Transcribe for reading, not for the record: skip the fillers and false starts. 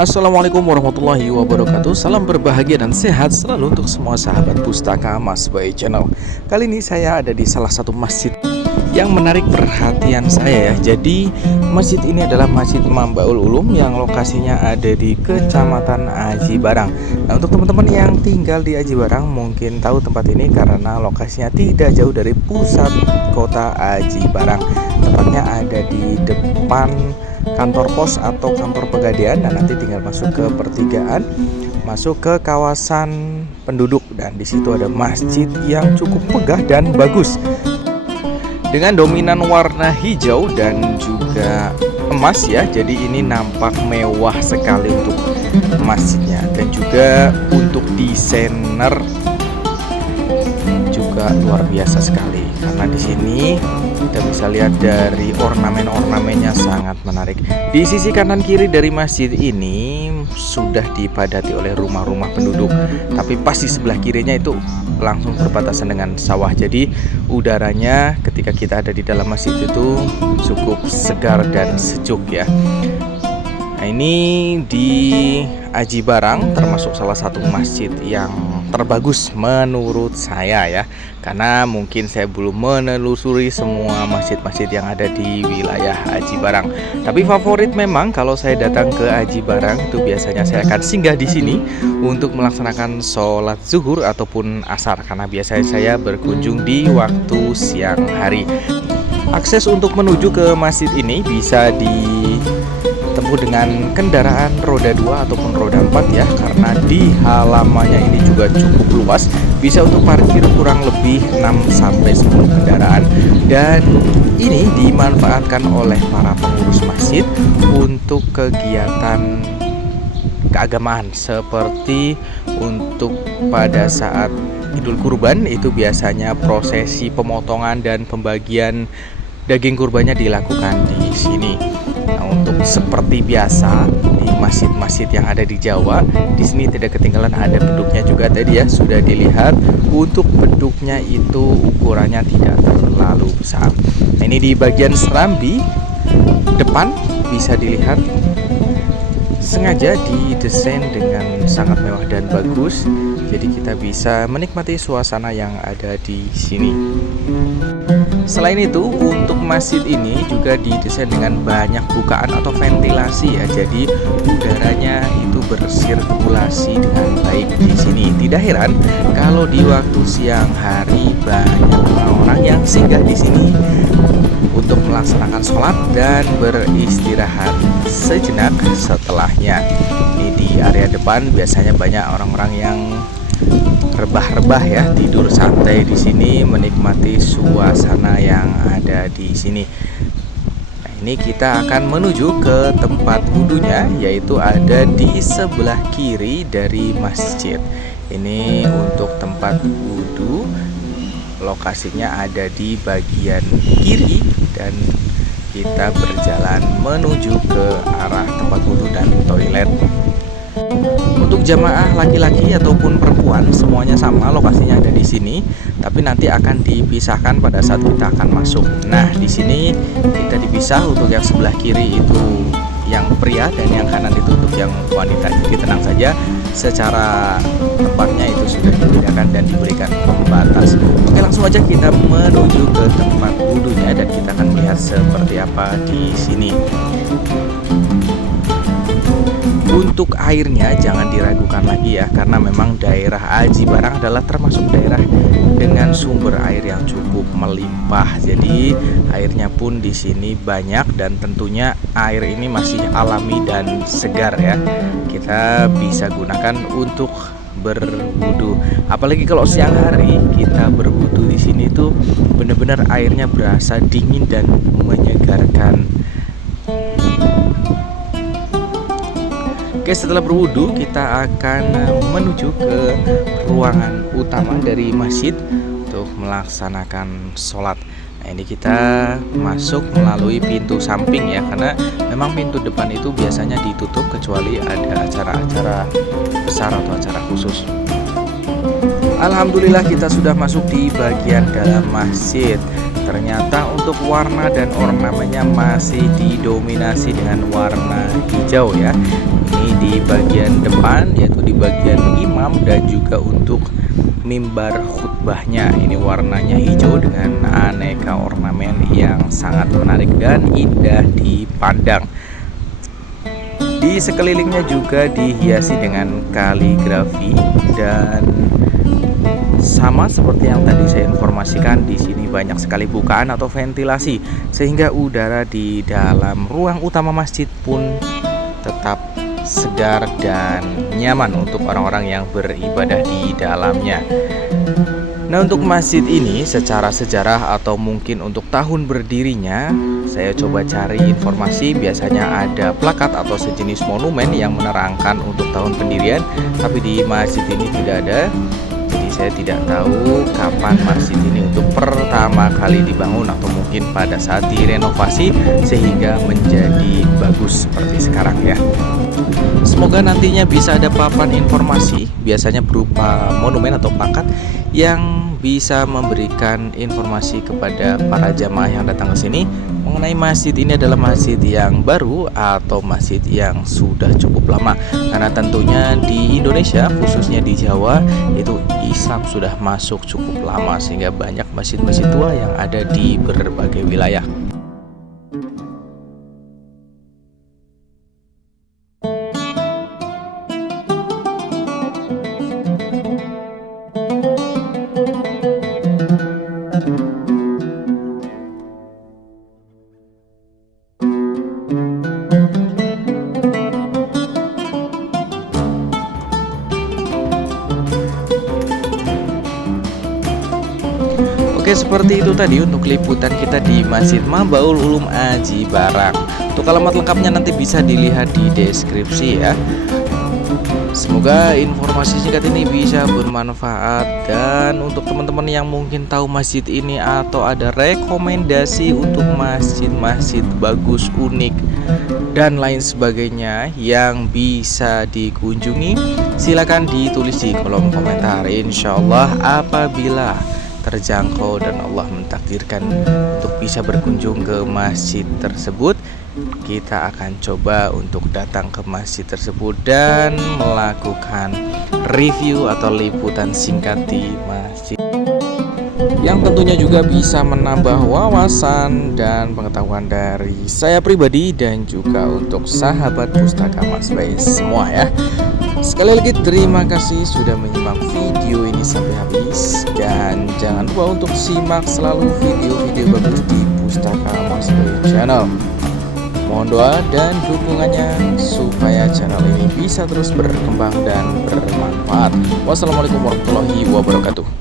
Assalamualaikum warahmatullahi wabarakatuh. Salam berbahagia dan sehat selalu untuk semua sahabat Pustaka Mas Bay Channel. Kali ini saya ada di salah satu masjid yang menarik perhatian saya ya. Jadi masjid ini adalah Masjid Mambaul Ulum yang lokasinya ada di Kecamatan Aji Barang. Nah, untuk teman-teman yang tinggal di Aji Barang mungkin tahu tempat ini karena lokasinya tidak jauh dari pusat kota Aji Barang. Tepatnya ada di depan kantor pos atau kantor Pegadaian, dan nanti tinggal masuk ke pertigaan, masuk ke kawasan penduduk, dan di situ ada masjid yang cukup megah dan bagus dengan dominan warna hijau dan juga emas ya. Jadi ini nampak mewah sekali untuk masjidnya, dan juga untuk desainer juga luar biasa sekali karena di sini kita bisa lihat dari ornamen-ornamennya sangat menarik. Di sisi kanan kiri dari masjid ini sudah dipadati oleh rumah-rumah penduduk, tapi pas di sebelah kirinya itu langsung berbatasan dengan sawah. Jadi udaranya ketika kita ada di dalam masjid itu cukup segar dan sejuk ya. Nah, ini di Aji Barang termasuk salah satu masjid yang terbagus menurut saya ya, karena mungkin saya belum menelusuri semua masjid-masjid yang ada di wilayah Aji Barang. Tapi favorit memang kalau saya datang ke Aji Barang itu biasanya saya akan singgah di sini untuk melaksanakan sholat zuhur ataupun asar, karena biasanya saya berkunjung di waktu siang hari. Akses untuk menuju ke masjid ini bisa ditempuh dengan kendaraan roda 2 ataupun roda 4 ya, karena di halamannya ini juga cukup luas, bisa untuk parkir kurang lebih 6-10 kendaraan, dan ini dimanfaatkan oleh para pengurus masjid untuk kegiatan keagamaan seperti untuk pada saat Idul Kurban itu biasanya prosesi pemotongan dan pembagian daging kurbannya dilakukan di sini. Nah, untuk seperti biasa di masjid-masjid yang ada di Jawa, di sini tidak ketinggalan ada beduknya juga tadi ya, sudah dilihat. Untuk beduknya itu ukurannya tidak terlalu besar. Nah, ini di bagian serambi depan bisa dilihat sengaja didesain dengan sangat mewah dan bagus. Jadi kita bisa menikmati suasana yang ada di sini. Selain itu, untuk masjid ini juga didesain dengan banyak bukaan atau ventilasi ya. Jadi udaranya itu bersirkulasi dengan baik di sini. Tidak heran kalau di waktu siang hari banyak orang-orang yang singgah di sini untuk melaksanakan sholat dan beristirahat sejenak setelahnya. Ini di area depan biasanya banyak orang-orang yang rebah-rebah ya, tidur santai di sini menikmati suasana yang ada di sini. Nah, ini kita akan menuju ke tempat wudhunya, yaitu ada di sebelah kiri dari masjid. Ini untuk tempat wudhu, lokasinya ada di bagian kiri, dan kita berjalan menuju ke arah tempat wudhu dan toilet. Untuk jamaah laki-laki ataupun perempuan semuanya sama, lokasinya ada di sini, tapi nanti akan dipisahkan pada saat kita akan masuk. Nah, di sini kita dipisah, untuk yang sebelah kiri itu yang pria dan yang kanan itu untuk yang wanita. Jadi tenang saja, secara tempatnya itu sudah dibedakan dan diberikan pembatas. Oke, langsung aja kita menuju ke tempat wudhunya dan kita akan melihat seperti apa di sini. Untuk airnya jangan diragukan lagi ya, karena memang daerah Aji Barang adalah termasuk daerah dengan sumber air yang cukup melimpah. Jadi airnya pun di sini banyak, dan tentunya air ini masih alami dan segar ya. Kita bisa gunakan untuk berwudu. Apalagi kalau siang hari kita berwudu di sini tuh benar-benar airnya berasa dingin dan menyegarkan. Oke, setelah berwudu kita akan menuju ke ruangan utama dari masjid untuk melaksanakan sholat. Nah, ini kita masuk melalui pintu samping ya, karena memang pintu depan itu biasanya ditutup kecuali ada acara-acara besar atau acara khusus. Alhamdulillah kita sudah masuk di bagian dalam masjid. Ternyata untuk warna dan ornamennya masih didominasi dengan warna hijau ya. Ini di bagian depan, yaitu di bagian imam, dan juga untuk mimbar khutbahnya. Ini warnanya hijau dengan aneka ornamen yang sangat menarik dan indah dipandang. Di sekelilingnya juga dihiasi dengan kaligrafi, dan sama seperti yang tadi saya informasikan, di sini banyak sekali bukaan atau ventilasi sehingga udara di dalam ruang utama masjid pun tetap segar dan nyaman untuk orang-orang yang beribadah di dalamnya. Nah, untuk masjid ini secara sejarah atau mungkin untuk tahun berdirinya, saya coba cari informasi. Biasanya ada plakat atau sejenis monumen yang menerangkan untuk tahun pendirian, tapi di masjid ini tidak ada. Jadi saya tidak tahu kapan masjid ini untuk pertama kali dibangun atau mungkin pada saat direnovasi sehingga menjadi bagus seperti sekarang ya. Semoga nantinya bisa ada papan informasi, biasanya berupa monumen atau plakat yang bisa memberikan informasi kepada para jamaah yang datang ke sini mengenai masjid ini adalah masjid yang baru atau masjid yang sudah cukup lama. Karena tentunya di Indonesia, khususnya di Jawa, itu Islam sudah masuk cukup lama sehingga banyak masjid-masjid tua yang ada di berbagai wilayah. Oke, seperti itu tadi untuk liputan kita di Masjid Mabaul Ulum Aji Barang. Untuk alamat lengkapnya nanti bisa dilihat di deskripsi ya. Semoga informasi singkat ini bisa bermanfaat, dan untuk teman-teman yang mungkin tahu masjid ini atau ada rekomendasi untuk masjid-masjid bagus, unik, dan lain sebagainya yang bisa dikunjungi, silakan ditulis di kolom komentar. Insya Allah apabila terjangkau dan Allah mentakdirkan untuk bisa berkunjung ke masjid tersebut, kita akan coba untuk datang ke masjid tersebut dan melakukan review atau liputan singkat di masjid, yang tentunya juga bisa menambah wawasan dan pengetahuan dari saya pribadi dan juga untuk sahabat Pustaka Mas Bay semua ya. Sekali lagi terima kasih sudah menyimak video ini sampai habis, dan jangan lupa untuk simak selalu video-video bagus di Pustaka Mas Bay Channel. Mohon doa dan dukungannya supaya channel ini bisa terus berkembang dan bermanfaat. Wassalamualaikum warahmatullahi wabarakatuh.